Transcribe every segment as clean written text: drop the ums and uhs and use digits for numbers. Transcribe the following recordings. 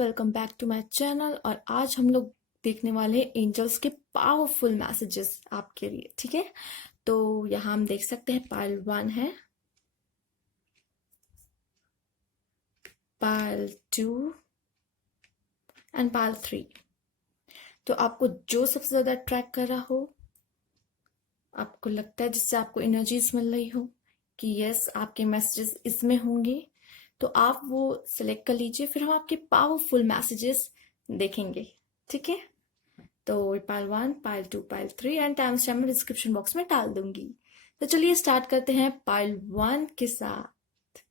Welcome back to my channel. और आज हम लोग देखने वाले हैं एंजल्स के पावरफुल मैसेजेस आपके लिए। ठीक है, तो यहाँ हम देख सकते हैं पाइल 1 है, पाइल 2 एंड पाइल 3। तो आपको जो सबसे ज्यादा अट्रैक्ट कर रहा हो, आपको लगता है जिससे आपको एनर्जीज मिल रही हो कि यस आपके मैसेजेस इसमें होंगे, तो आप वो सिलेक्ट कर लीजिए। फिर हम आपके पावरफुल मैसेजेस देखेंगे। ठीक है, तो pile 1, pile 2, pile 3 and time stamp मैं डिस्क्रिप्शन बॉक्स में डाल दूंगी। तो चलिए स्टार्ट करते हैं पाइल 1 के साथ।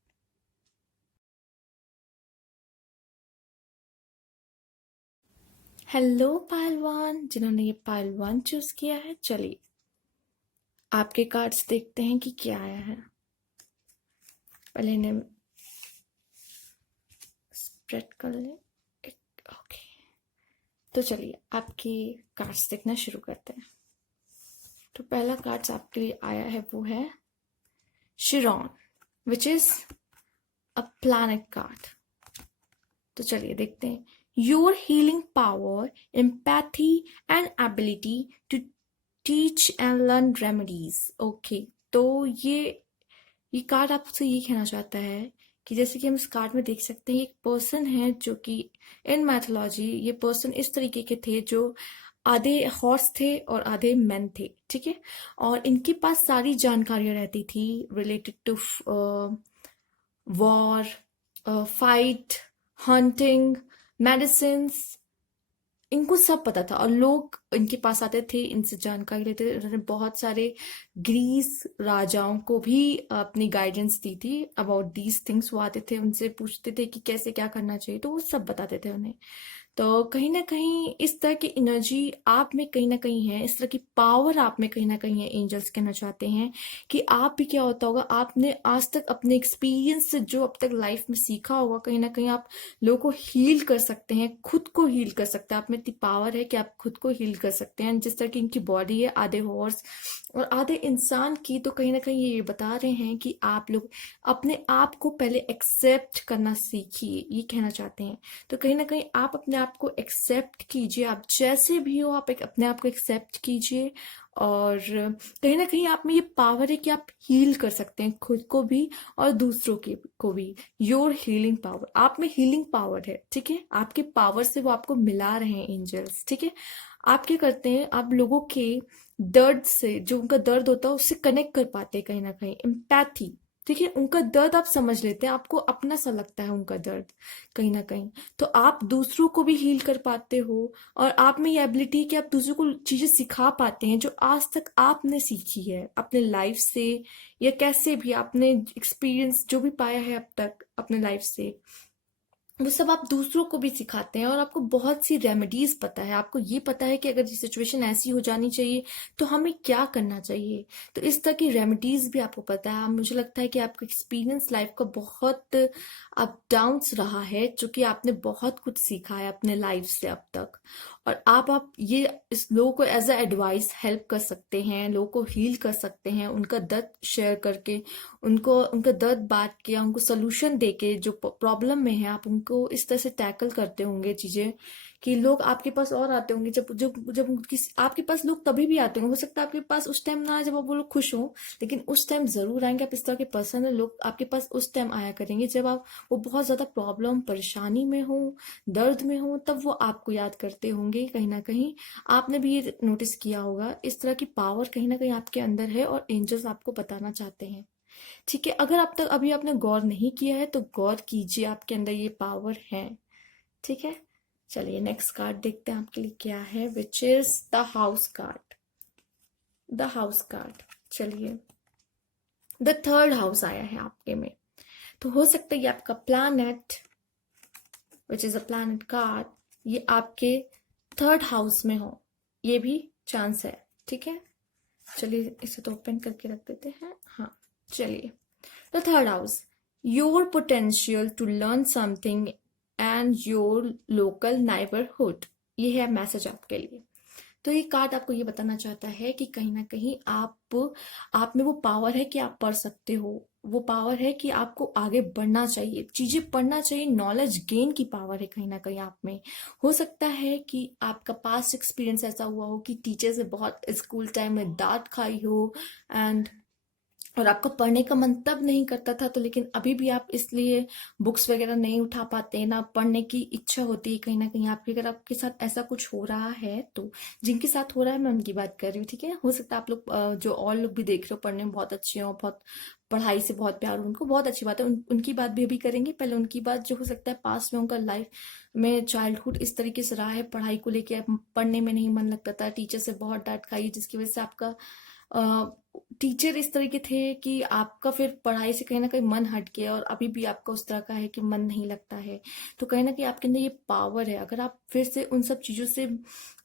हेलो पाइल 1, जिन्होंने ये पाइल 1 चूज किया है, चलिए आपके कार्ड्स देखते हैं कि क्या आया है। पहले इन्हें स्प्रेड कर ले। ओके, तो चलिए आपकी कार्ड्स देखना शुरू करते हैं। तो पहला कार्ड्स आपके लिए आया है वो है Chiron, which is a planet card. तो चलिए देखते हैं। Your healing power, empathy and ability to teach and learn remedies. Okay, तो ये कार्ड आपसे ये कहना चाहता है कि जैसे कि हम इस कार्ड में देख सकते हैं, एक पर्सन है जो कि इन मैथोलॉजी ये पर्सन इस तरीके के थे जो आधे हॉर्स थे और आधे मैन थे। ठीक है, और इनके पास सारी जानकारियां रहती थी related to war, fight, hunting, medicines, इनको सब पता था। और लोग इनके पास आते थे, इनसे जानकारी लेते थे। उन्होंने बहुत सारे ग्रीस राजाओं को भी अपनी गाइडेंस दी थी अबाउट दीज थिंग्स। वो आते थे, उनसे पूछते थे कि कैसे क्या करना चाहिए, तो वो सब बताते थे उन्हें। तो कहीं ना कहीं इस तरह की एनर्जी आप में कहीं ना कहीं है, इस तरह की पावर आप में कहीं ना कहीं है। एंजल्स कहना चाहते हैं कि आप भी क्या होता होगा, आपने आज तक अपने एक्सपीरियंस से जो अब तक लाइफ में सीखा होगा, कहीं ना कहीं आप लोगों को हील कर सकते हैं, खुद को हील कर सकते हैं। आप में इतनी पावर है कि आप खुद को हील कर सकते हैं। जिस तरह की इनकी बॉडी है, आधे हॉर्स और आधे इंसान की, तो कहीं ना कहीं ये बता रहे हैं कि आप लोग अपने आप को पहले एक्सेप्ट करना सीखिए, ये कहना चाहते हैं। तो कहीं ना कहीं आप अपने आप को एक्सेप्ट कीजिए, आप जैसे भी हो आप अपने आप को एक्सेप्ट कीजिए। और कहीं ना कहीं आप में ये पावर है कि आप हील कर सकते हैं खुद को भी और दूसरों के को भी। योर हीलिंग पावर, आप में हीलिंग पावर है। ठीक है, आपके पावर से वो आपको मिला रहे हैं एंजल्स। ठीक है, आप क्या करते हैं, आप लोगों के दर्द से, जो उनका दर्द होता है उससे कनेक्ट कर पाते हैं, कहीं ना कहीं एम्पैथी। ठीक है, उनका दर्द आप समझ लेते हैं, आपको अपना सा लगता है उनका दर्द कहीं ना कहीं। तो आप दूसरों को भी हील कर पाते हो। और आप में ये एबिलिटी है कि आप दूसरों को चीजें सिखा पाते हैं जो आज तक आपने सीखी है अपने लाइफ से, या कैसे भी आपने एक्सपीरियंस जो भी पाया है अब तक अपने लाइफ से, वो सब आप दूसरों को भी सिखाते हैं। और आपको बहुत सी रेमेडीज पता है, आपको ये पता है कि अगर ये सिचुएशन ऐसी हो जानी चाहिए तो हमें क्या करना चाहिए। तो इस तरह की रेमेडीज भी आपको पता है। मुझे लगता है कि आपका एक्सपीरियंस लाइफ का बहुत अप डाउन्स रहा है, जो कि आपने बहुत कुछ सीखा है अपने लाइफ से अब तक। और आप ये इस लोगों को एज अ एडवाइस हेल्प कर सकते हैं, लोगों को हील कर सकते हैं, उनका दर्द शेयर करके, उनको उनका दर्द बांट के, उनको सोल्यूशन देके, जो प्रॉब्लम में है आप उनको इस तरह से टैकल करते होंगे चीजें कि लोग आपके पास और आते होंगे। जब जब जब किसी आपके पास लोग तभी भी आते होंगे, हो सकता है आपके पास उस टाइम ना आए जब आप वो लोग खुश हो, लेकिन उस टाइम जरूर आएंगे। आप इस तरह के पर्सन है, लोग आपके पास उस टाइम आया करेंगे जब आप वो बहुत ज्यादा प्रॉब्लम परेशानी में हो, दर्द में हो, तब वो आपको याद करते होंगे। कहीं ना कहीं आपने भी ये नोटिस किया होगा, इस तरह की पावर कहीं ना कहीं आपके अंदर है और एंजल्स आपको बताना चाहते हैं। ठीक है, अगर अब तक अभी आपने गौर नहीं किया है तो गौर कीजिए, आपके अंदर ये पावर है। ठीक है, चलिए नेक्स्ट कार्ड देखते हैं आपके लिए क्या है, which is the house card. The house card, चलिए द थर्ड हाउस आया है आपके में। तो हो सकता है ये आपका planet, which is a planet card, ये आपके थर्ड हाउस में हो, ये भी चांस है। ठीक है, चलिए इसे तो ओपन करके रख देते हैं। हाँ, चलिए the third house, your potential to learn something and your local neighbourhood, ये है मैसेज आपके लिए। तो ये कार्ड आपको ये बताना चाहता है कि कहीं ना कहीं आप में वो पावर है कि आप पढ़ सकते हो, वो पावर है कि आपको आगे बढ़ना चाहिए, चीजें पढ़ना चाहिए, नॉलेज गेन की पावर है कहीं ना कहीं आप में। हो सकता है कि आपका पास्ट एक्सपीरियंस ऐसा हुआ हो कि टीचर से बहुत स्कूल टाइम में डांट खाई हो, एंड और आपका पढ़ने का मन तब नहीं करता था, तो लेकिन अभी भी आप इसलिए बुक्स वगैरह नहीं उठा पाते, ना पढ़ने की इच्छा होती है कहीं ना कहीं आपकी। अगर आपके साथ ऐसा कुछ हो रहा है, तो जिनके साथ हो रहा है मैं उनकी बात कर रही हूँ, ठीक है। हो सकता है आप लोग जो और लोग भी देख रहे हो पढ़ने में बहुत अच्छे हो, बहुत पढ़ाई से बहुत प्यार हो उनको, बहुत अच्छी बात है, उनकी बात भी अभी करेंगे। पहले उनकी बात जो हो सकता है पास में उनका लाइफ में चाइल्डहुड इस तरीके से रहा है, पढ़ाई को लेके पढ़ने में नहीं मन लगता था, टीचर से बहुत डांट खाई, जिसकी वजह से आपका टीचर इस तरह के थे कि आपका फिर पढ़ाई से कहीं ना कहीं मन हट गया, और अभी भी आपका उस तरह का है कि मन नहीं लगता है। तो कहीं ना कहीं आपके अंदर ये पावर है, अगर आप फिर से उन सब चीजों से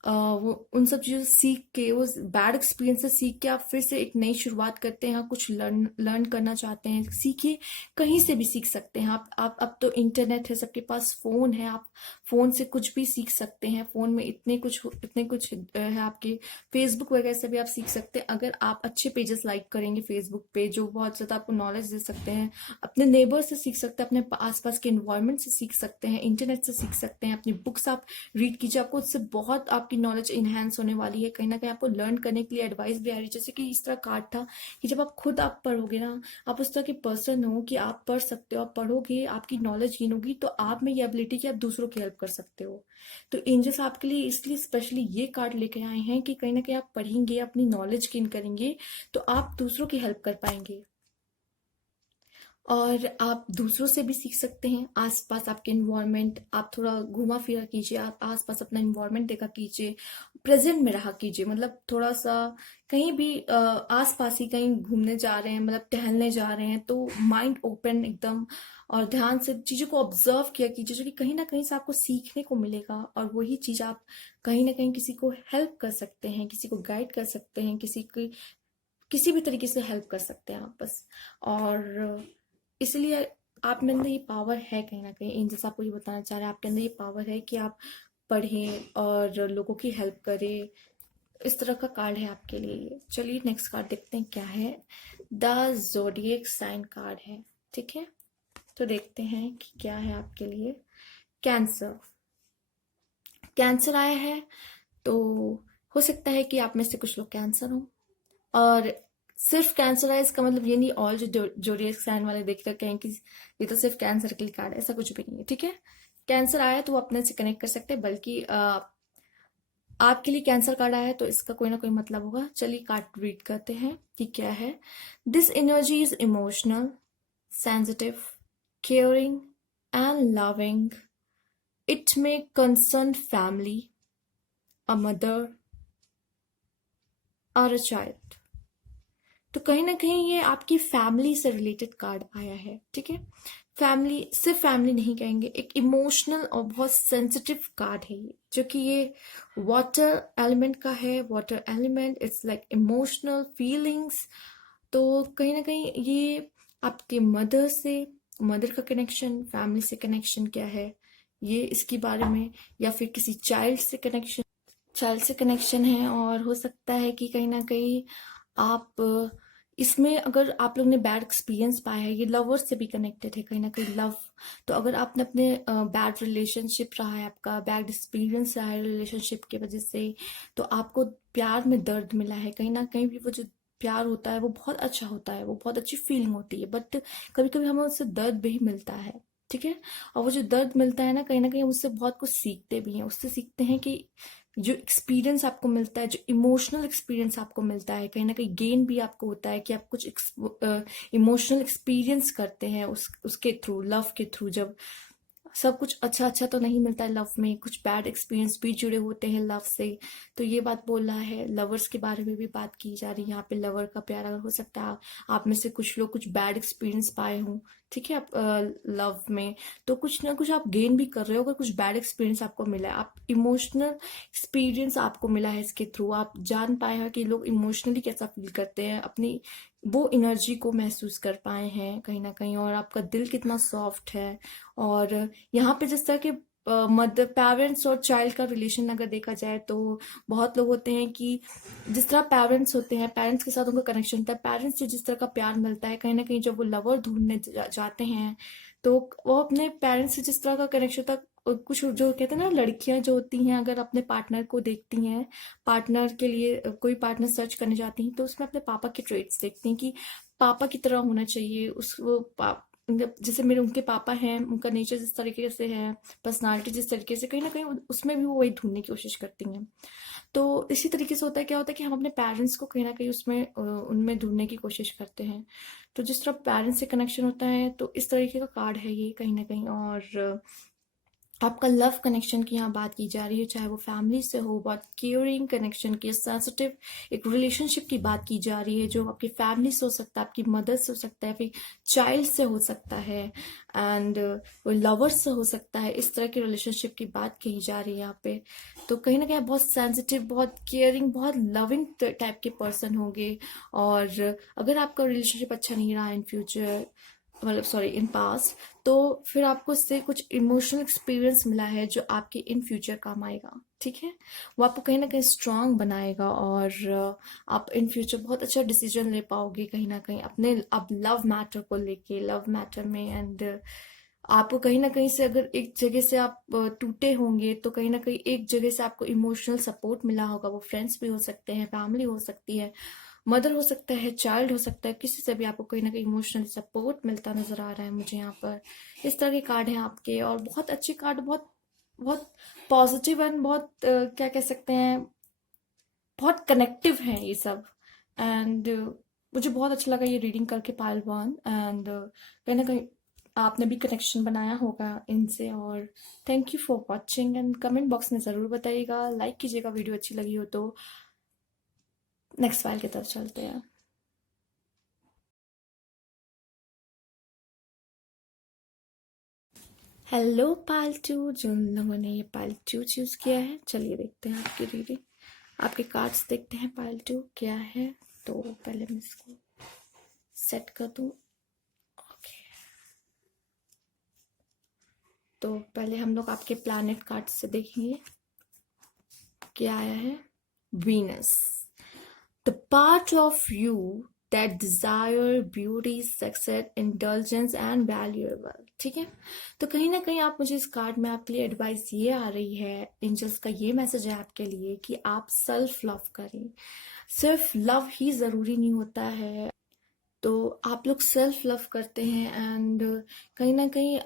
वो उन सब चीजों से सीख के, वो बैड एक्सपीरियंस से सीख के आप फिर से एक नई शुरुआत करते हैं, कुछ लर्न लर्न करना चाहते हैं, सीखिए। कहीं से भी सीख सकते हैं आप अब तो इंटरनेट है, सबके पास फोन है, आप फोन से कुछ भी सीख सकते हैं। फोन में इतने कुछ है आपके, फेसबुक वगैरह से भी आप सीख सकते हैं, अगर आप अच्छे पेजेस लाइक करेंगे फेसबुक पे जो बहुत ज्यादा आपको नॉलेज दे सकते हैं। अपने नेबर से सीख सकते हैं, अपने आसपास के इन्वायरमेंट से सीख सकते हैं, इंटरनेट से सीख सकते हैं, अपनी बुक्स आप रीड कीजिए, आपको उससे बहुत आपकी नॉलेज इनहेंस होने वाली है। कहीं ना कहीं आपको लर्न करने के लिए एडवाइस भी आ रही है, जैसे कि इस तरह कार्ड था कि जब आप खुद आप पढ़ोगे ना, आप उस तरह के पर्सन हो कि आप पढ़ सकते हो, आप पढ़ोगे, आपकी नॉलेज गेन होगी, तो आप में ये एबिलिटी कि आप दूसरों की हेल्प कर सकते हो। तो एंजल्स आपके लिए इसलिए स्पेशली ये कार्ड लेके आए हैं कि कहीं ना कहीं आप पढ़ेंगे, अपनी नॉलेज गेन करेंगे, तो आप दूसरों की हेल्प कर पाएंगे। और आप दूसरों से भी सीख सकते हैं, आसपास आपके इन्वायरमेंट आप थोड़ा घूमा फिरा कीजिए, आप आसपास अपना इन्वायरमेंट देखा कीजिए, प्रेजेंट में रहा कीजिए, मतलब थोड़ा सा कहीं भी आसपास ही कहीं घूमने जा रहे हैं, मतलब टहलने जा रहे हैं, तो माइंड ओपन एकदम, और ध्यान से चीजों को ऑब्जर्व किया कीजिए, जो कि कहीं ना कहीं से आपको सीखने को मिलेगा, और वही चीज आप कहीं ना कहीं किसी को हेल्प कर सकते हैं, किसी को गाइड कर सकते हैं, किसी भी तरीके से हेल्प कर सकते हैं आप बस। और इसलिए आप में अंदर ये पावर है, कहीं ना कहीं एंजल्स आपको ये बताना चाह रहे हैं, आपके अंदर ये पावर है कि आप पढ़ें और लोगों की हेल्प करें। इस तरह का कार्ड है आपके लिए ये। चलिए नेक्स्ट कार्ड देखते हैं क्या है। द जोडिएक साइन कार्ड है, ठीक है। तो देखते हैं कि क्या है आपके लिए। कैंसर, कैंसर आया है, तो हो सकता है कि आप में से कुछ लोग कैंसर हो, और सिर्फ कैंसर है इसका मतलब ये नहीं ऑल जो जोडिएक साइन वाले देख रहे कहें कि ये तो सिर्फ कैंसर के लिए कार्ड है, ऐसा कुछ भी नहीं है, ठीक है। कैंसर आया तो वो अपने से कनेक्ट कर सकते हैं, बल्कि आपके लिए कैंसर कार्ड आया है तो इसका कोई ना कोई मतलब होगा। चलिए कार्ड रीड करते हैं कि क्या है। This energy is emotional, sensitive, caring and loving. It may concern family, a mother और अ चाइल्ड। तो कहीं ना कहीं ये आपकी फैमिली से रिलेटेड कार्ड आया है, ठीक है। फैमिली, सिर्फ फैमिली नहीं कहेंगे, एक इमोशनल और बहुत सेंसिटिव कार्ड है ये, जो कि ये वाटर एलिमेंट का है। Water element it's like emotional feelings. तो कहीं ना कहीं ये आपके मदर का कनेक्शन, फैमिली से कनेक्शन क्या है ये, इसके बारे में, या फिर किसी चाइल्ड से कनेक्शन है। और हो सकता है कि कहीं ना कहीं आप इसमें, अगर आप लोग ने बैड एक्सपीरियंस पाया है, ये लवर्स से भी कनेक्टेड है कहीं ना कहीं, लव। तो अगर आपने अपने बैड रिलेशनशिप रहा है, आपका बैड एक्सपीरियंस रहा है रिलेशनशिप की वजह से, तो आपको प्यार में दर्द मिला है, कहीं ना कहीं भी वो जो प्यार होता है वो बहुत अच्छा होता है, वो बहुत अच्छी फीलिंग होती है, बट कभी कभी हमें उससे दर्द भी मिलता है, ठीक है। और वो जो दर्द मिलता है ना कहीं हम उससे बहुत कुछ सीखते भी हैं, उससे सीखते हैं कि जो एक्सपीरियंस आपको मिलता है, जो इमोशनल एक्सपीरियंस आपको मिलता है, कहीं ना कहीं गेन भी आपको होता है कि आप कुछ इमोशनल एक्सपीरियंस करते हैं उसके थ्रू, लव के थ्रू। जब सब कुछ अच्छा अच्छा तो नहीं मिलता है लव में, कुछ बैड एक्सपीरियंस भी जुड़े होते हैं लव से। तो ये बात बोल रहा है, लवर्स के बारे में भी बात की जा रही है यहाँ पे, लवर का प्यार। अगर हो सकता है आप में से कुछ लोग कुछ बैड एक्सपीरियंस पाए हों, ठीक है, आप लव में, तो कुछ ना कुछ आप गेन भी कर रहे हो। अगर कुछ बैड एक्सपीरियंस आपको मिला है, आप इमोशनल एक्सपीरियंस आपको मिला है, इसके थ्रू आप जान पाए हैं कि लोग इमोशनली कैसा फील करते हैं, अपनी वो एनर्जी को महसूस कर पाए हैं कहीं ना कहीं, और आपका दिल कितना सॉफ्ट है। और यहाँ पे जिस तरह के मदर पेरेंट्स और चाइल्ड का रिलेशन अगर देखा जाए तो बहुत लोग होते हैं कि जिस तरह पेरेंट्स होते हैं, पेरेंट्स के साथ उनका कनेक्शन होता है, पेरेंट्स से जिस तरह का प्यार मिलता है, कहीं ना कहीं जब वो लवर ढूंढने जाते हैं तो वो अपने पेरेंट्स से जिस तरह का कनेक्शन होता है, कुछ जो कहते हैं ना, लड़कियां जो होती हैं अगर अपने पार्टनर को देखती हैं, पार्टनर के लिए कोई पार्टनर सर्च करने जाती हैं, तो उसमें अपने पापा के ट्रेट्स देखती हैं कि पापा की तरह होना चाहिए उस वो जैसे मेरे उनके पापा हैं, उनका नेचर जिस तरीके से है, पर्सनालिटी जिस तरीके से, कहीं ना कहीं उसमें भी वो वही ढूंढने की कोशिश करती हैं। तो इसी तरीके से होता है, क्या होता है कि हम अपने पेरेंट्स को कहीं ना कहीं उसमें उनमें ढूंढने की कोशिश करते हैं। तो जिस तरह पेरेंट्स से कनेक्शन होता है, तो इस तरीके का कार्ड है ये कहीं ना कहीं। और आपका लव कनेक्शन की यहाँ बात की जा रही है, चाहे वो फैमिली से हो, बहुत केयरिंग कनेक्शन की, सेंसिटिव एक रिलेशनशिप की बात की जा रही है, जो आपकी फैमिली से हो सकता है, आपकी मदर से हो सकता है, फिर चाइल्ड से हो सकता है, एंड लवर से हो सकता है। इस तरह की रिलेशनशिप की बात कही जा रही है यहाँ पे। तो कहीं ना कहीं आप बहुत सेंसिटिव, बहुत केयरिंग, बहुत लविंग टाइप के पर्सन होंगे। और अगर आपका रिलेशनशिप अच्छा नहीं रहा इन फ्यूचर, मतलब सॉरी इन पास्ट, तो फिर आपको इससे कुछ इमोशनल एक्सपीरियंस मिला है जो आपके इन फ्यूचर काम आएगा। ठीक है, वो आपको कहीं ना कहीं स्ट्रांग बनाएगा, और आप इन फ्यूचर बहुत अच्छा डिसीजन ले पाओगे कहीं ना कहीं अपने अब लव मैटर को लेके, लव मैटर में। एंड आपको कहीं ना कहीं से, अगर एक जगह से आप टूटे होंगे, तो कहीं ना कहीं एक जगह से आपको इमोशनल सपोर्ट मिला होगा। वो फ्रेंड्स भी हो सकते हैं, फैमिली हो सकती है, मदर हो सकता है, चाइल्ड हो सकता है, किसी से भी आपको कहीं ना कहीं इमोशनल सपोर्ट मिलता नजर आ रहा है मुझे यहाँ पर। इस तरह के कार्ड हैं आपके, और बहुत अच्छे कार्ड, बहुत बहुत पॉजिटिव एंड बहुत क्या कह सकते हैं, बहुत कनेक्टिव हैं ये सब। एंड मुझे बहुत अच्छा लगा ये रीडिंग करके पायलवान। एंड कहीं ना कहीं आपने भी कनेक्शन बनाया होगा इनसे। और thank you for watching, and comment box में ज़रूर बताइएगा, लाइक कीजिएगा वीडियो अच्छी लगी हो तो। नेक्स्ट फाइल की तरफ चलते हैं। हेलो पालतू, जिन लोगों ने ये पालतू चूज किया है, चलिए देखते हैं आपकी रीडिंग, आपके कार्ड्स देखते हैं पालतू क्या है। तो पहले मैं इसको सेट कर दूं। ओके, तो पहले हम लोग आपके प्लैनेट कार्ड से देखेंगे क्या आया है। Venus, the part of you that desire beauty, success, indulgence and valuable। ठीक है, तो कहीं ना कहीं आप, मुझे इस कार्ड में आपके लिए एडवाइस ये आ रही है, एंजल्स का ये मैसेज है आपके लिए कि आप सेल्फ लव करें। सिर्फ लव ही जरूरी नहीं होता है, तो आप लोग सेल्फ लव करते हैं, एंड कहीं ना कहीं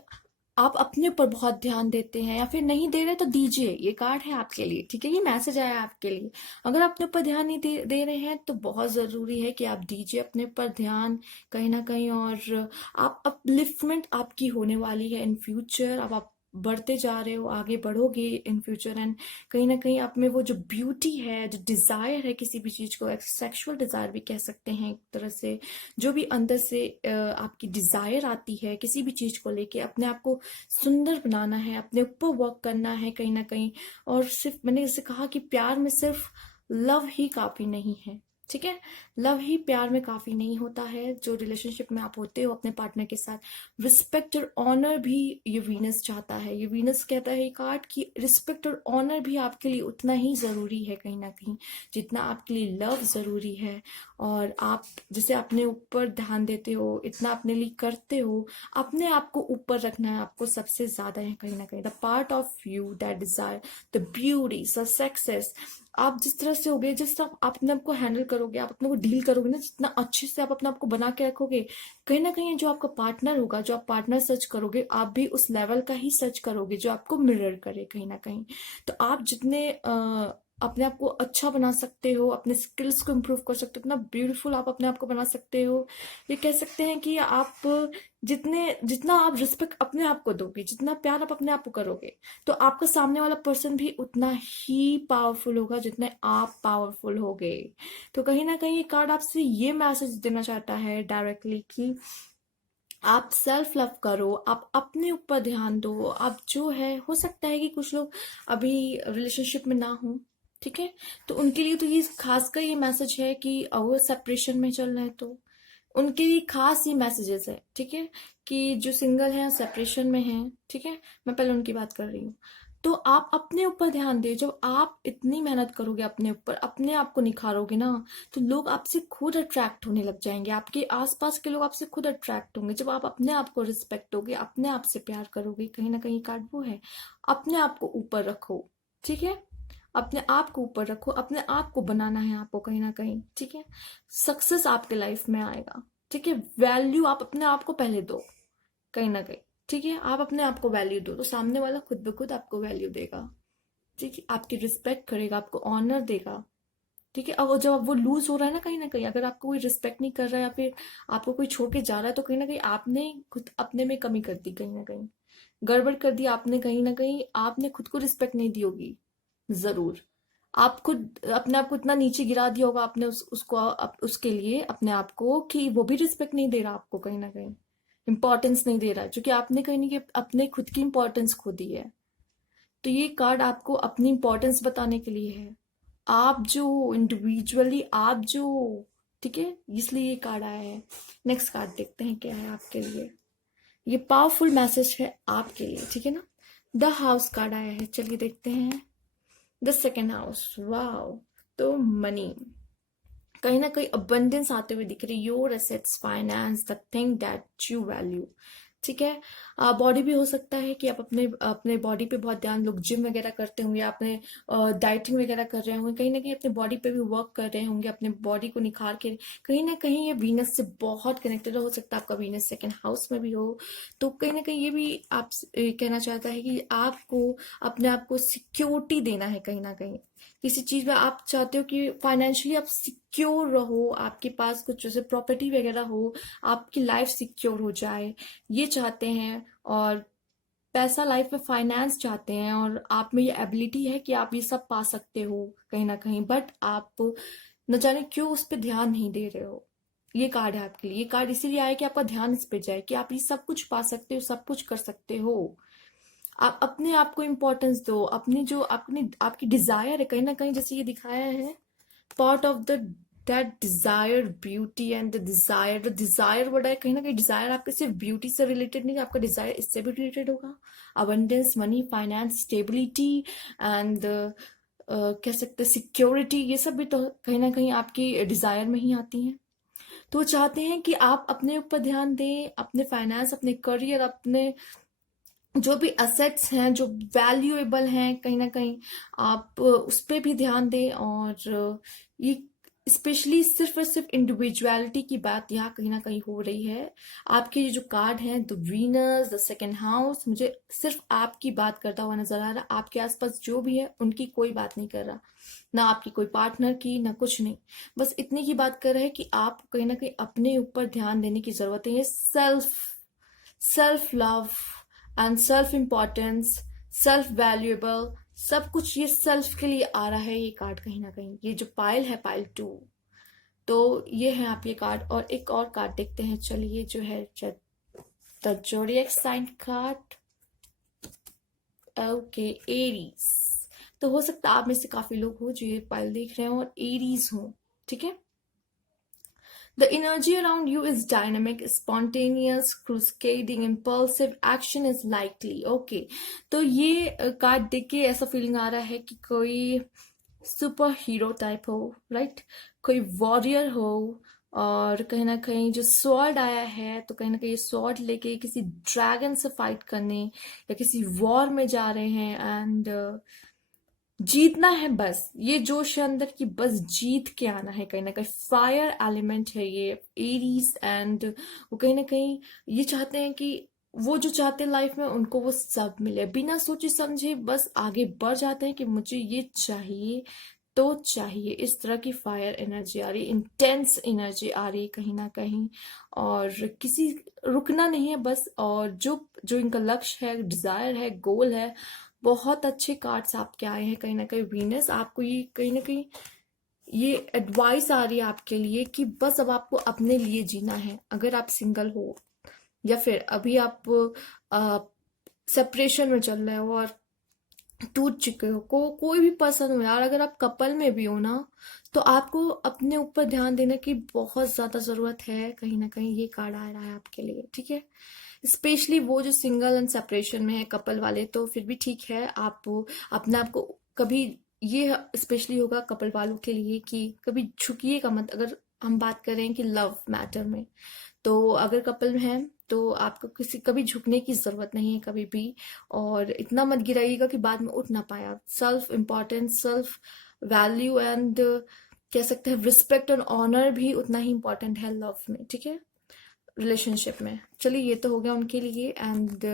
आप अपने ऊपर बहुत ध्यान देते हैं, या फिर नहीं दे रहे तो दीजिए, ये कार्ड है आपके लिए। ठीक है, ये मैसेज आया है आपके लिए। अगर अपने ऊपर ध्यान नहीं दे रहे हैं, तो बहुत जरूरी है कि आप दीजिए अपने ऊपर ध्यान कहीं ना कहीं। और आप अपलिफ्टमेंट आपकी होने वाली है इन फ्यूचर। अब आप बढ़ते जा रहे हो, आगे बढ़ोगे इन फ्यूचर, एंड कहीं ना कहीं आप में वो जो ब्यूटी है, जो डिजायर है किसी भी चीज को, सेक्सुअल डिजायर भी कह सकते हैं एक तरह से, जो भी अंदर से आपकी डिजायर आती है किसी भी चीज को लेके, अपने आप को सुंदर बनाना है, अपने ऊपर वर्क करना है कहीं ना कहीं। और सिर्फ मैंने जैसे कहा कि प्यार में सिर्फ लव ही काफी नहीं है। ठीक है, लव ही प्यार में काफी नहीं होता है। जो रिलेशनशिप में आप होते हो अपने पार्टनर के साथ, रिस्पेक्ट और ऑनर भी ये वीनस चाहता है। ये वीनस कहता है ये कार्ड कि रिस्पेक्ट और ऑनर भी आपके लिए उतना ही जरूरी है कहीं ना कहीं, जितना आपके लिए लव जरूरी है। और आप जैसे अपने ऊपर ध्यान देते हो, इतना अपने लिए करते हो, अपने आप को ऊपर रखना है आपको सबसे ज्यादा है कहीं ना कहीं। The part of you that desire the beauty, success, आप जिस तरह से होगे, जिस तरह आप अपने आप को हैंडल करोगे, आप अपने को डील करोगे ना, जितना अच्छे से आप अपने आप को बना के रखोगे, कहीं ना कहीं जो आपका पार्टनर होगा, जो आप पार्टनर सर्च करोगे, आप भी उस लेवल का ही सर्च करोगे जो आपको मिरर करे कहीं ना कहीं। तो आप जितने अपने आप को अच्छा बना सकते हो, अपने स्किल्स को इम्प्रूव कर सकते हो, इतना ब्यूटीफुल आप अपने आप को बना सकते हो। ये कह सकते हैं कि आप जितना आप रिस्पेक्ट अपने आप को दोगे, जितना प्यार आप अपने आप को करोगे, तो आपका सामने वाला पर्सन भी उतना ही पावरफुल होगा जितने आप पावरफुल होगे। तो कहीं ना कहीं ये कार्ड आपसे ये मैसेज देना चाहता है डायरेक्टली कि आप सेल्फ लव करो, आप अपने ऊपर ध्यान दो। आप जो है, हो सकता है कि कुछ लोग अभी रिलेशनशिप में ना हो, ठीक है, तो उनके लिए तो ये खासकर ये मैसेज है कि अगर सेपरेशन में चल रहे हैं तो उनके लिए खास ही मैसेजेस है, ठीक है, कि जो सिंगल हैं सेपरेशन में हैं, ठीक है, मैं पहले उनकी बात कर रही हूँ। तो आप अपने ऊपर ध्यान दें। जब आप इतनी मेहनत करोगे अपने ऊपर, अपने आप को निखारोगे ना, तो लोग आपसे खुद अट्रैक्ट होने लग जाएंगे। आपके आसपास के लोग आपसे खुद अट्रैक्ट होंगे जब आप अपने आप को रिस्पेक्ट दोगे, अपने आप से प्यार करोगे। कहीं ना कहीं कार्ड वो है, अपने आप को ऊपर रखो, ठीक है, अपने आप को ऊपर रखो, अपने आप को बनाना है आपको कहीं ना कहीं, ठीक है। सक्सेस आपके लाइफ में आएगा, ठीक है। वैल्यू आप अपने आप को पहले दो कहीं ना कहीं, ठीक है। आप अपने आप को वैल्यू दो तो सामने वाला खुद ब खुद आपको वैल्यू देगा, ठीक है, आपकी रिस्पेक्ट करेगा, आपको ऑनर देगा, ठीक है। और जब वो लूज हो रहा है ना कहीं, अगर आपको कोई रिस्पेक्ट नहीं कर रहा है या फिर आपको कोई छोड़ के जा रहा है, तो कहीं ना कहीं आपने खुद अपने में कमी कर दी, कहीं ना कहीं गड़बड़ कर दी आपने, कहीं ना कहीं आपने खुद को रिस्पेक्ट नहीं दी होगी, जरूर। आप खुद अपने आप को इतना नीचे गिरा दिया होगा आपने उसके लिए अपने आप को, कि वो भी रिस्पेक्ट नहीं दे रहा आपको, कहीं ना कहीं इंपॉर्टेंस नहीं दे रहा है, क्योंकि आपने कहीं ना कहीं अपने खुद की इंपॉर्टेंस खो दी है। तो ये कार्ड आपको अपनी इंपॉर्टेंस बताने के लिए है, आप जो इंडिविजुअली आप जो, ठीक है, इसलिए ये कार्ड आया है। नेक्स्ट कार्ड देखते हैं क्या है आपके लिए। ये पावरफुल मैसेज है आपके लिए, ठीक है ना। द हाउस कार्ड आया है, चलिए देखते हैं। The second house, wow. तो मनी, कहीं ना कहीं अबंडेंस आते हुए दिख रही, your assets, finance, the thing that you value, ठीक है। बॉडी भी हो सकता है कि आप अपने अपने बॉडी पे बहुत ध्यान, लोग जिम वगैरह करते होंगे, आपने डाइटिंग वगैरह कर रहे होंगे, कहीं ना कहीं अपने बॉडी पे भी वर्क कर रहे होंगे, अपने बॉडी को निखार के, कहीं ना कहीं ये वीनस से बहुत कनेक्टेड हो सकता है। आपका वीनस सेकंड हाउस में भी हो, तो कहीं ना कहीं ये भी आप कहना चाहता है कि आपको अपने आप को सिक्योरिटी देना है, कहीं ना कहीं किसी चीज में आप चाहते हो कि फाइनेंशियली आप सिक्योर रहो, आपके पास कुछ जैसे प्रॉपर्टी वगैरह हो, आपकी लाइफ सिक्योर हो जाए, ये चाहते हैं। और पैसा, लाइफ में फाइनेंस चाहते हैं, और आप में ये एबिलिटी है कि आप ये सब पा सकते हो कहीं ना कहीं, बट आप न जाने क्यों उस पर ध्यान नहीं दे रहे हो। ये कार्ड है आपके लिए, ये कार्ड इसीलिए आया कि आपका ध्यान इस पे जाए कि आप ये सब कुछ पा सकते हो, सब कुछ कर सकते हो। आप अपने आप को इम्पोर्टेंस दो, अपनी जो अपनी आपकी डिजायर है, कहीं ना कहीं जैसे ये दिखाया है, part of the that desire beauty and the desire word है, कहीं ना कहीं डिजायर आपके सिर्फ ब्यूटी से रिलेटेड नहीं, आपका डिजायर इससे भी रिलेटेड होगा। Abundance, money, finance, stability and कह सकते सिक्योरिटी, ये सब भी तो कहीं ना कहीं आपकी डिजायर में ही आती हैं। तो वो चाहते हैं कि आप अपने ऊपर ध्यान दें, अपने फाइनेंस, अपने करियर, अपने जो भी असेट्स हैं जो वैल्यूएबल हैं, कहीं ना कहीं आप उस पर भी ध्यान दें। और ये स्पेशली सिर्फ और सिर्फ इंडिविजुअलिटी की बात यहाँ कहीं ना कहीं हो रही है। आपके ये जो कार्ड हैं, the Venus, the second house, मुझे सिर्फ आपकी बात करता हुआ नजर आ रहा। आपके आसपास जो भी है उनकी कोई बात नहीं कर रहा, ना आपकी कोई पार्टनर की, ना कुछ नहीं। बस इतनी की बात कर रहे हैं कि आप कहीं ना कहीं अपने ऊपर ध्यान देने की जरूरत है। ये self self love and self importance, self valuable, सब कुछ ये सेल्फ के लिए आ रहा है। ये कार्ड कहीं ना कहीं, ये जो पाइल है, पाइल 2, तो ये है आप ये कार्ड। और एक और कार्ड देखते हैं, चलिए, जो है the zodiac sign card. Okay, Aries. तो हो सकता है आप में से काफी लोग हो जो ये पाइल देख रहे हो और एरीज हो, ठीक है। The energy around you is dynamic, spontaneous, crusading, impulsive, action is likely. Okay, तो ये कार्ड देख के ऐसा फीलिंग आ रहा है कि कोई सुपर हीरो टाइप हो, राइट, कोई वॉरियर हो। और कहीं ना कहीं जो स्वॉर्ड आया है, तो कहीं ना कहीं स्वॉर्ड लेके किसी ड्रैगन से फाइट करने या किसी वॉर में जा रहे हैं। एंड जीतना है, बस ये जोश है अंदर की, बस जीत के आना है। कहीं ना कहीं फायर एलिमेंट है ये एरीज। एंड वो कहीं ना कहीं ये चाहते हैं कि वो जो चाहते हैं लाइफ में उनको वो सब मिले, बिना सोचे समझे बस आगे बढ़ जाते हैं कि मुझे ये चाहिए तो चाहिए। इस तरह की फायर एनर्जी आ रही, इंटेंस एनर्जी आ रही कहीं ना कहीं। और किसी रुकना नहीं है बस। और जो जो इनका लक्ष्य है, डिजायर है, गोल है, बहुत अच्छे कार्ड्स आपके आए हैं कहीं ना कहीं। वीनस, आपको ये कहीं ना कहीं ये एडवाइस आ रही है आपके लिए कि बस अब आपको अपने लिए जीना है। अगर आप सिंगल हो या फिर अभी आप सेपरेशन में चल रहे हो और टूट चुके हो, कोई भी पर्सन हो यार, अगर आप कपल में भी हो ना, तो आपको अपने ऊपर ध्यान देने की बहुत ज्यादा जरूरत है। कहीं ना कहीं ये कार्ड आ रहा है आपके लिए, ठीक है। स्पेशली वो जो सिंगल एंड सेपरेशन में है, कपल वाले तो फिर भी ठीक है, आप अपने आप को कभी, ये स्पेशली होगा कपल वालों के लिए कि कभी झुकिएगा मत। अगर हम बात करें कि लव मैटर में, तो अगर कपल में है तो आपको किसी कभी झुकने की जरूरत नहीं है कभी भी। और इतना मत गिराइएगा कि बाद में उठ ना पाए आप। Self importance, self value and कह सकते हैं रिस्पेक्ट और ऑनर भी उतना ही इम्पोर्टेंट है लव में, ठीक है, रिलेशनशिप में। चलिए ये तो हो गया उनके लिए। एंड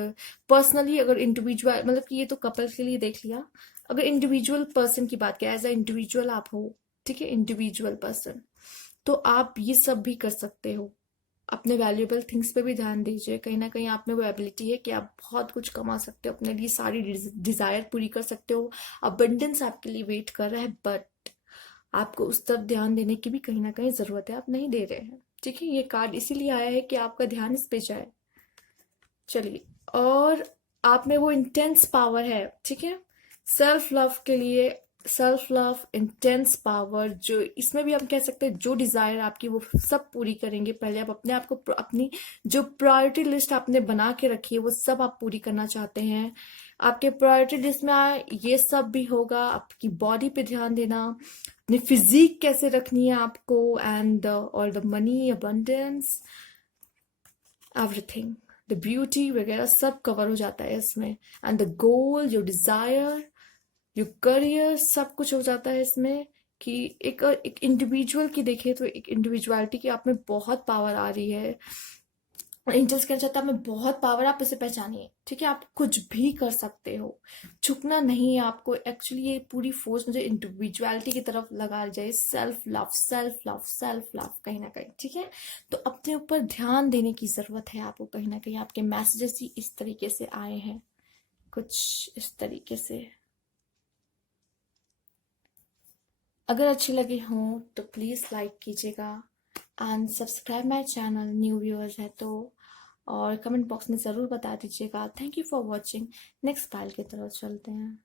पर्सनली अगर इंडिविजुअल, मतलब कि ये तो कपल के लिए देख लिया। अगर इंडिविजुअल पर्सन की बात करें, एज अ इंडिविजुअल आप हो, ठीक है, इंडिविजुअल पर्सन, तो आप ये सब भी कर सकते हो। अपने वैल्यूएबल थिंग्स पे भी ध्यान दीजिए। कहीं ना कहीं आप में वो एबिलिटी है कि आप बहुत कुछ कमा सकते हो, अपने लिए सारी डिजायर पूरी कर सकते हो। अबंडेंस आपके लिए वेट कर रहा है, बट आपको उस तरफ ध्यान देने की भी कहीं ना कहीं जरूरत है, आप नहीं दे रहे हैं, ठीक है। ये कार्ड इसीलिए आया है कि आपका ध्यान इस पे जाए। चलिए, और आप में वो इंटेंस पावर है, ठीक है, सेल्फ लव के लिए। सेल्फ लव, इंटेंस पावर, जो इसमें भी हम कह सकते हैं जो डिजायर आपकी वो सब पूरी करेंगे। पहले आप अपने आप को, अपनी जो प्रायोरिटी लिस्ट आपने बना के रखी है वो सब आप पूरी करना चाहते हैं। आपके प्रायोरिटी लिस्ट में ये सब भी होगा। आपकी बॉडी पे ध्यान देना, अपनी फिजिक कैसे रखनी है आपको, एंड और the money abundance, everything, the beauty वगैरह सब कवर हो जाता है इसमें। And the goal, your desire, your career, सब कुछ हो जाता है इसमें। कि एक इंडिविजुअल की देखें तो एक इंडिविजुअलिटी की आप में बहुत पावर आ रही है। एंजल्स कहना चाहता है में बहुत पावर, आप इसे पहचानिए, ठीक है। आप कुछ भी कर सकते हो, झुकना नहीं है आपको। एक्चुअली ये पूरी फोर्स मुझे इंडिविजुअलिटी की तरफ लगा जाए। Self love, self love, self love, कहीं ना कहीं, ठीक है। तो अपने ऊपर ध्यान देने की जरूरत है आपको। कहीं ना कहीं आपके मैसेजेस ही इस तरीके से आए हैं, कुछ इस तरीके से। अगर अच्छे लगे हों तो प्लीज़ लाइक कीजिएगा and subscribe my channel, new viewers है तो। और कमेंट बॉक्स में ज़रूर बता दीजिएगा। Thank you for watching. Next pile की तरफ चलते हैं।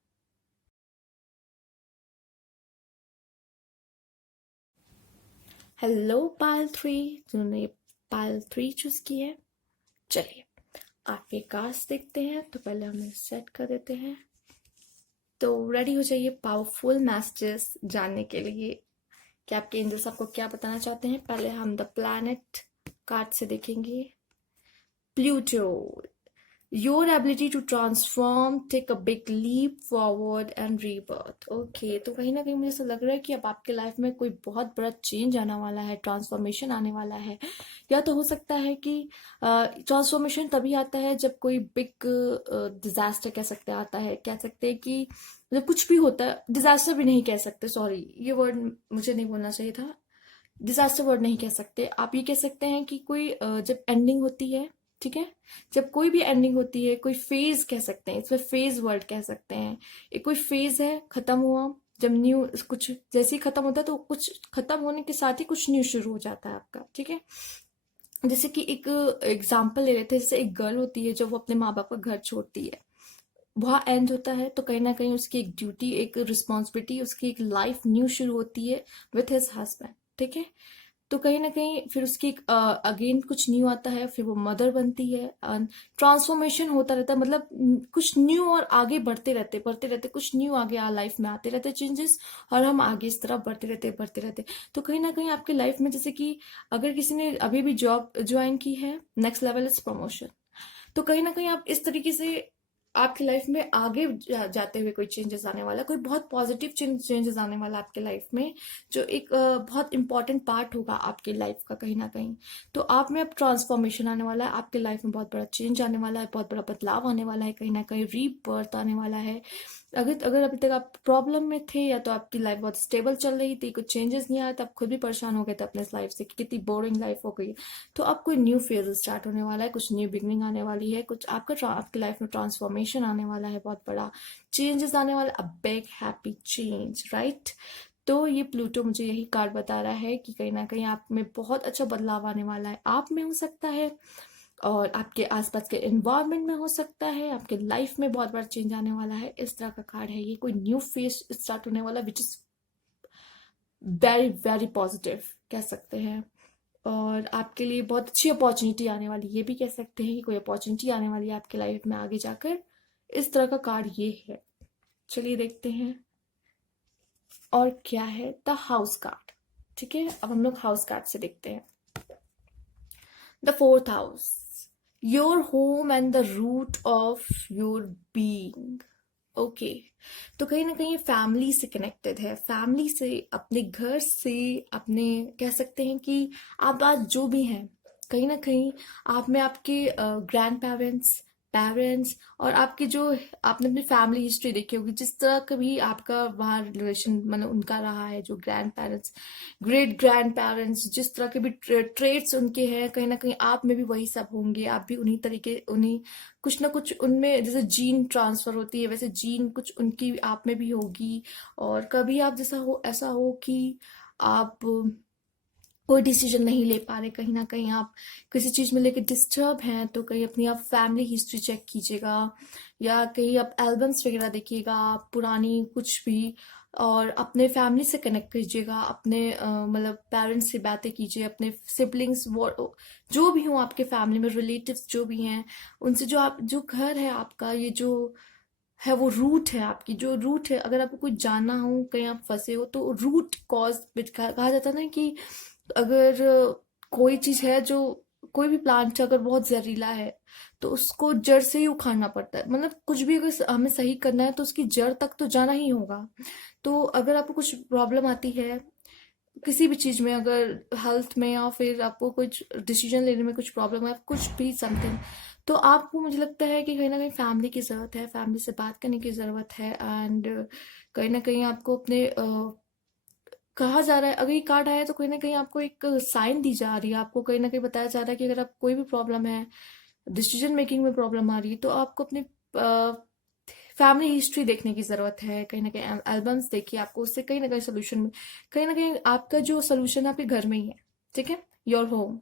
हेलो पाइल 3, जिन्होंने पाइल 3 चूज की है। चलिए आपके कार्ड्स देखते हैं। तो पहले हमें सेट कर देते हैं। तो रेडी हो जाइए पावरफुल मैसेजेस जानने के लिए कि आपके एंजल्स आपको क्या बताना चाहते हैं। पहले हम द प्लैनेट कार्ड से देखेंगे। Pluto, your ability to transform, take a big leap forward and rebirth। Okay, तो कहीं ना कहीं मुझे ऐसा लग रहा है कि अब आपके लाइफ में कोई बहुत बड़ा चेंज आने वाला है, ट्रांसफॉर्मेशन आने वाला है। या तो हो सकता है कि ट्रांसफॉर्मेशन तभी आता है जब कोई बिग डिजास्टर, कह सकते हैं, आता है। कह सकते हैं कि मतलब कुछ भी होता है, डिजास्टर भी नहीं कह सकते, सॉरी ये वर्ड मुझे नहीं बोलना चाहिए था। डिजास्टर वर्ड नहीं कह सकते, आप ये कह सकते हैं कि कोई जब एंडिंग होती है, ठीक है, जब कोई भी एंडिंग होती है, कोई फेज कह सकते हैं, इसमें फेज वर्ड कह सकते हैं। एक कोई फेज है, खत्म हुआ, जब न्यू कुछ जैसे ही खत्म होता है तो कुछ खत्म होने के साथ ही कुछ न्यू शुरू हो जाता है आपका, ठीक है। जैसे कि एक एग्जाम्पल ले लेते हैं, जैसे एक गर्ल होती है जब वो अपने माँ बाप का घर छोड़ती है, वहाँ एंड होता है, तो कहीं ना कहीं उसकी एक ड्यूटी, एक रिस्पॉन्सिबिलिटी, उसकी एक लाइफ न्यू शुरू होती है विथ हिज हस्बैंड, ठीक है। तो कहीं ना कहीं फिर उसकी अगेन कुछ न्यू आता है, फिर वो मदर बनती है। ट्रांसफॉर्मेशन होता रहता है, मतलब कुछ न्यू और आगे बढ़ते रहते कुछ न्यू आगे लाइफ में आते रहते चेंजेस, और हम आगे इस तरफ बढ़ते रहते। तो कहीं ना कहीं आपके लाइफ में, जैसे कि अगर किसी ने अभी भी जॉब ज्वाइन की है, नेक्स्ट लेवल इज प्रमोशन। तो कहीं ना कहीं आप इस तरीके से आपकी लाइफ में आगे जाते हुए कोई चेंजेस आने वाला है, कोई बहुत पॉजिटिव चेंजेस आने वाला है आपके लाइफ में, जो एक बहुत इंपॉर्टेंट पार्ट होगा आपकी लाइफ का कहीं ना कहीं। तो आप में अब ट्रांसफॉर्मेशन आने वाला है, आपके लाइफ में बहुत बड़ा चेंज आने वाला है, बहुत बड़ा बदलाव आने वाला है, कहीं ना कहीं रीबर्थ आने वाला है। अगर अगर अभी तक आप प्रॉब्लम में थे, या तो आपकी लाइफ बहुत स्टेबल चल रही थी, कुछ चेंजेस नहीं आया, तो आप खुद भी परेशान हो गए थे अपने लाइफ से कि कितनी बोरिंग लाइफ हो गई। तो अब कोई न्यू फेज स्टार्ट होने वाला है, कुछ न्यू बिगनिंग आने वाली है, कुछ आपकी लाइफ में ट्रांसफॉर्मेशन आने वाला है, बहुत बड़ा चेंजेस आने वाला, a big happy change, right. तो ये प्लूटो मुझे यही कार्ड बता रहा है कि कहीं ना कहीं आप में बहुत अच्छा बदलाव आने वाला है। आप में हो सकता है और आपके आसपास के एनवायरनमेंट में हो सकता है, आपके लाइफ में बहुत बड़ा चेंज आने वाला है। इस तरह का कार्ड है ये, कोई न्यू फेज स्टार्ट होने वाला, which is very very positive कह सकते हैं। और आपके लिए बहुत अच्छी अपॉर्चुनिटी आने वाली, ये भी कह सकते हैं कि कोई अपॉर्चुनिटी आने वाली है आपके लाइफ में आगे जाकर। इस तरह का कार्ड ये है। चलिए देखते हैं और क्या है द हाउस कार्ड। ठीक है, अब हम लोग हाउस कार्ड से देखते हैं। The fourth house, your home and the root of your being. Okay, तो कहीं ना कहीं फैमिली से कनेक्टेड है, फैमिली से, अपने घर से, अपने कह सकते हैं कि आप आज जो भी हैं, कहीं ना कहीं आप में आपके ग्रैंड पेरेंट्स, पेरेंट्स और आपके जो, आपने अपनी फैमिली हिस्ट्री देखी होगी, जिस तरह का भी आपका वहाँ रिलेशन मतलब उनका रहा है, जो grand parents, great grand parents, जिस तरह के भी ट्रेट्स उनके हैं, कहीं ना कहीं आप में भी वही सब होंगे। आप भी उन्हीं तरीके, उन्हीं कुछ ना कुछ उनमें, जैसे जीन ट्रांसफर होती है वैसे जीन कुछ उनकी आप में भी होगी। और कभी आप जैसा हो, ऐसा हो कि आप कोई डिसीजन नहीं ले पा रहे, कहीं ना कहीं आप किसी चीज में लेके डिस्टर्ब हैं, तो कहीं अपनी आप फैमिली हिस्ट्री चेक कीजिएगा, या कहीं आप एल्बम्स वगैरह देखिएगा, आप पुरानी कुछ भी, और अपने फैमिली से कनेक्ट कीजिएगा, अपने मतलब पेरेंट्स से बातें कीजिए, अपने सिबलिंग्स वो जो भी हो आपके फैमिली में, रिलेटिव्स जो भी हैं, उनसे, जो आप, जो घर है आपका, ये जो है वो रूट है आपकी, जो रूट है, अगर आपको कुछ जानना हो, कहीं आप फंसे हो, तो रूट कॉज कहा जाता है ना कि अगर कोई चीज है जो, कोई भी प्लांट अगर बहुत जहरीला है, तो उसको जड़ से ही उखाड़ना पड़ता है। मतलब कुछ भी अगर हमें सही करना है तो उसकी जड़ तक तो जाना ही होगा। तो अगर आपको कुछ प्रॉब्लम आती है किसी भी चीज में, अगर हेल्थ में, या फिर आपको कुछ डिसीजन लेने में कुछ प्रॉब्लम है, कुछ भी समथिंग, तो आपको, मुझे लगता है कि कहीं ना कहीं फैमिली की जरूरत है, फैमिली से बात करने की जरूरत है। एंड कहीं ना कहीं आपको अपने कहा जा रहा है, अगर ये कार्ड आया है तो कहीं ना कहीं आपको एक साइन दी जा रही है, आपको कहीं ना कहीं बताया जा रहा है कि अगर आप कोई भी प्रॉब्लम है, डिसीजन मेकिंग में प्रॉब्लम आ रही है, तो आपको अपनी फैमिली हिस्ट्री देखने की जरूरत है, कहीं ना कहीं एल्बम्स देखिए, आपको उससे कहीं ना कहीं सोल्यूशन, कहीं ना कहीं आपका जो सोल्यूशन आपके घर में ही है। ठीक है, योर होम।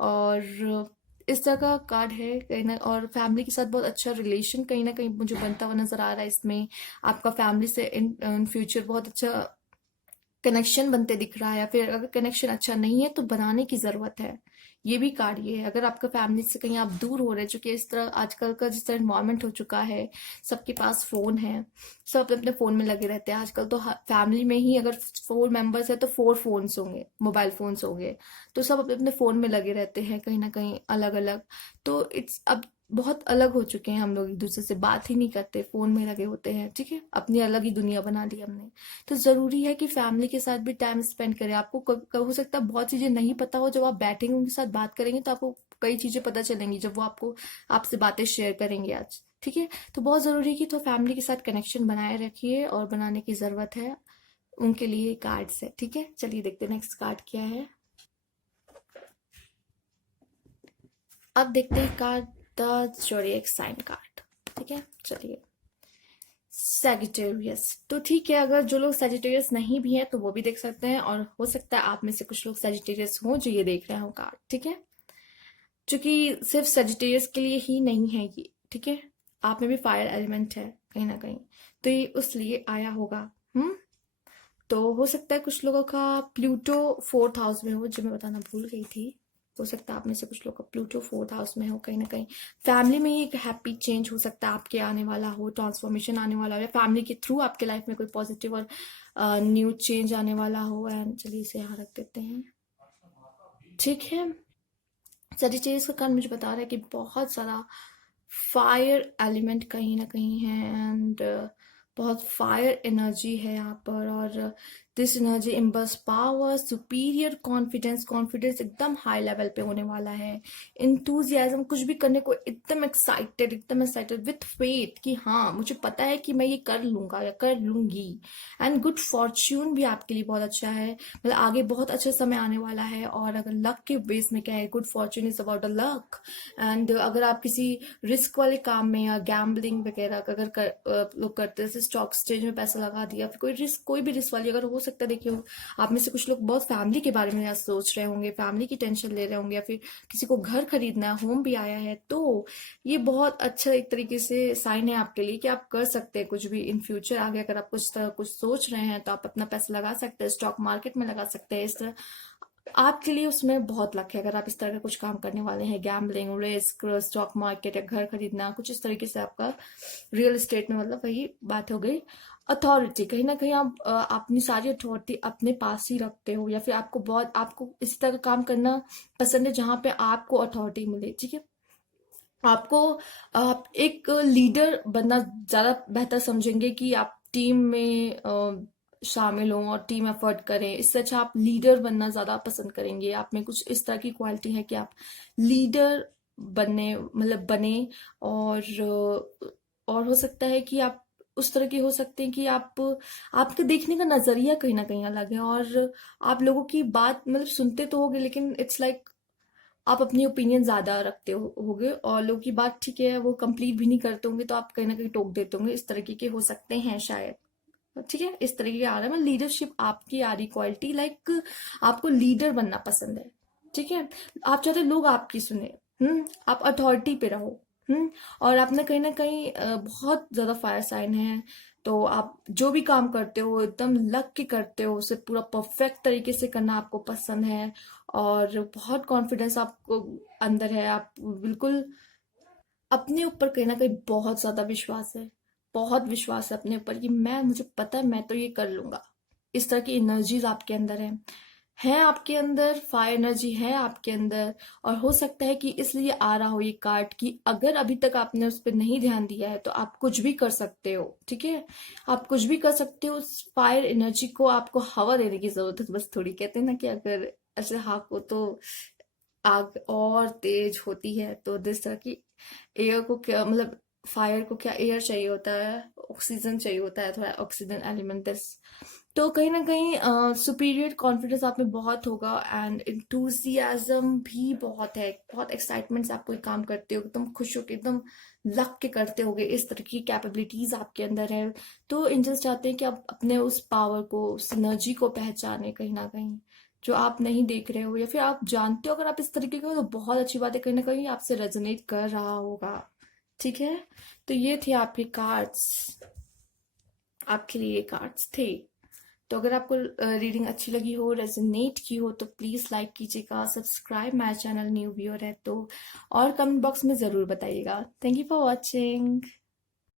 और इस तरह का कार्ड है कहीं ना, और फैमिली के साथ बहुत अच्छा रिलेशन कहीं ना कहीं मुझे बनता हुआ नजर आ रहा है इसमें। आपका फैमिली से इन फ्यूचर बहुत अच्छा कनेक्शन बनते दिख रहा है, या फिर अगर कनेक्शन अच्छा नहीं है तो बनाने की जरूरत है। ये भी कार्ड ये है, अगर आपका फैमिली से कहीं आप दूर हो रहे हैं, चूंकि इस तरह आजकल का जिस तरह इन्वायरमेंट हो चुका है, सबके पास फोन है, सब अपने अपने फोन में लगे रहते हैं आजकल। तो फैमिली में ही अगर 4 मेंबर्स है तो 4 फोन्स होंगे, मोबाइल फोन्स होंगे, तो सब अपने अपने फोन में लगे रहते हैं कहीं ना कहीं अलग अलग। तो इट्स अब बहुत अलग हो चुके हैं हम लोग, एक दूसरे से बात ही नहीं करते, फोन में लगे होते हैं। ठीक है, अपनी अलग ही दुनिया बना ली हमने। तो जरूरी है कि फैमिली के साथ भी टाइम स्पेंड करें। आपको कब हो सकता है बहुत चीजें नहीं पता हो, जब आप बैठेंगे उनके साथ बात करेंगे तो आपको कई चीजें पता चलेंगी, जब वो आपको, आपसे बातें शेयर करेंगे आज। ठीक है, तो बहुत जरूरी है कि तो फैमिली के साथ कनेक्शन बनाए रखिए, और बनाने की जरूरत है उनके लिए कार्ड्स है। ठीक है, चलिए देखते हैं नेक्स्ट कार्ड क्या है। अब देखते हैं card the zodiac sign card. ठीक है, चलिए। सैजिटेरियस, तो ठीक है, अगर जो लोग सैजिटेरियस नहीं भी हैं तो वो भी देख सकते हैं, और हो सकता है आप में से कुछ लोग सैजिटेरियस हों जो ये देख रहे हो कार्ड। ठीक है, क्योंकि सिर्फ सैजिटेरियस के लिए ही नहीं है ये। ठीक है, आप में भी फायर एलिमेंट है कहीं ना कहीं, तो ये उस लिए आया होगा। हम्म, तो हो सकता है कुछ लोगों का प्लूटो 4th हाउस में हो, जो मैं बताना भूल गई थी। हो सकता है आप में से कुछ लोग का प्लूटो 4th हाउस में हो, कहीं ना कहीं फैमिली में ही एक हैप्पी चेंज हो सकता है आपके आने वाला हो, ट्रांसफॉर्मेशन आने वाला हो, या फैमिली के थ्रू आपके लाइफ में कोई पॉजिटिव और न्यू चेंज आने वाला हो। एंड चलिए इसे यहाँ रख देते हैं। ठीक है, सजिटेरियस का कार्ड मुझे बता रहा है कि बहुत ज़्यादा फायर एलिमेंट कहीं ना कहीं है, एंड बहुत फायर एनर्जी है यहाँ पर। और दिस एनर्जी इम्बर्स पावर, सुपीरियर कॉन्फिडेंस, कॉन्फिडेंस एकदम हाई लेवल पे होने वाला है। इंथुजियाज्म, कुछ भी करने को एकदम एक्साइटेड, एकदम एक्साइटेड विथ फेथ कि हाँ मुझे पता है कि मैं ये कर लूंगा या कर लूंगी। एंड गुड फॉर्च्यून भी आपके लिए बहुत अच्छा है, मतलब आगे बहुत अच्छा समय आने वाला है। और अगर लक के बेस में क्या है, good Fortune is about a luck. And अगर आप किसी रिस्क वाले काम में या गैम्बलिंग वगैरह अगर लोग करते हैं, जैसे स्टॉक एक्सचेंज में पैसा लगा दिया, फिर कोई रिस्क, कोई भी रिस्क वाली, अगर हो सकता है, देखिए आप में से कुछ लोग बहुत फैमिली के बारे में आज सोच रहे होंगे, फैमिली की टेंशन ले रहे होंगे, या फिर किसी को घर खरीदना है, होम भी आया है, तो ये बहुत अच्छा एक तरीके से साइन है आपके लिए कि आप कर सकते हैं कुछ भी इन फ्यूचर। आगे अगर आप कुछ तरह कुछ सोच रहे हैं तो आप अपना पैसा लगा सकते हैं, स्टॉक मार्केट में लगा सकते हैं। इस तरह आपके लिए उसमें बहुत लक है अगर आप इस तरह का कुछ काम करने वाले हैं। गैम्बलिंग, रिस्क, स्टॉक मार्केट या घर खरीदना, कुछ इस तरीके से आपका रियल एस्टेट में, मतलब वही बात हो गई। अथॉरिटी, कहीं ना कहीं आप अपनी सारी अथॉरिटी अपने पास ही रखते हो, या फिर आपको इस तरह का काम करना पसंद है जहां पे आपको अथॉरिटी मिले, ठीक है। आपको आप एक लीडर बनना ज्यादा बेहतर समझेंगे कि आप टीम में शामिल हों और टीम एफर्ट करें। इससे अच्छा आप लीडर बनना ज्यादा पसंद करेंगे। आप में कुछ इस तरह की क्वालिटी है कि आप लीडर बनने मतलब बने। और हो सकता है कि आप उस तरह के हो सकते हैं कि आपके देखने का नजरिया कहीं ना कहीं अलग है, और आप लोगों की बात मतलब सुनते तो होगे, लेकिन इट्स लाइक आप अपनी ओपिनियन ज्यादा रखते होगे, और लोगों की बात ठीक है वो कंप्लीट भी नहीं करते होंगे, तो आप कहीं ना कहीं टोक देते होंगे। इस तरीके के हो सकते हैं शायद, ठीक है। इस तरीके का आ रहा है, लीडरशिप आपकी आ रही क्वालिटी, लाइक आपको लीडर बनना पसंद है, ठीक है। आप चाहते हो लोग आपकी सुने, आप अथॉरिटी पे रहो, और आपने कहीं ना कहीं बहुत ज्यादा फायर साइन है, तो आप जो भी काम करते हो एकदम लग के करते हो, उसे पूरा परफेक्ट तरीके से करना आपको पसंद है, और बहुत कॉन्फिडेंस आपको अंदर है। आप बिल्कुल अपने ऊपर कहीं ना कहीं बहुत ज्यादा विश्वास है, बहुत विश्वास है अपने ऊपर कि मुझे पता है मैं तो ये कर लूंगा। इस तरह की एनर्जीज आपके अंदर है आपके अंदर फायर एनर्जी है आपके अंदर। और हो सकता है कि इसलिए आ रहा हो ये कार्ड, कि अगर अभी तक आपने उस पर नहीं ध्यान दिया है तो आप कुछ भी कर सकते हो, ठीक है। आप कुछ भी कर सकते हो, उस फायर एनर्जी को आपको हवा देने की जरूरत है बस थोड़ी। कहते हैं ना कि अगर ऐसे हाँको तो आग और तेज होती है, तो जिस तरह की एयर को क्या मतलब फायर को क्या एयर चाहिए होता है, ऑक्सीजन चाहिए होता है, थोड़ा ऑक्सीजन एलिमेंट दिस। तो कहीं ना कहीं सुपीरियर कॉन्फिडेंस आप में बहुत होगा, एंड इंथुजियाज्म भी बहुत है, बहुत एक्साइटमेंट से आप कोई काम करते हो, एकदम खुश होके एकदम लग के करते होगे। इस तरह की कैपेबिलिटीज आपके अंदर है। तो एंजल्स चाहते हैं कि आप अपने उस पावर को, उस एनर्जी को पहचाने कहीं ना कहीं, जो आप नहीं देख रहे हो, या फिर आप जानते हो अगर आप इस तरीके के हो तो बहुत अच्छी बात है, कहीं ना कहीं आपसे रेजोनेट कर रहा होगा, ठीक है। तो ये थे आपके कार्ड्स, आपके लिए कार्ड्स थे। तो अगर आपको रीडिंग अच्छी लगी हो, रेजोनेट की हो, तो प्लीज लाइक कीजिएगा, subscribe my channel, new viewer है तो, और कमेंट बॉक्स में जरूर बताइएगा। Thank you for watching.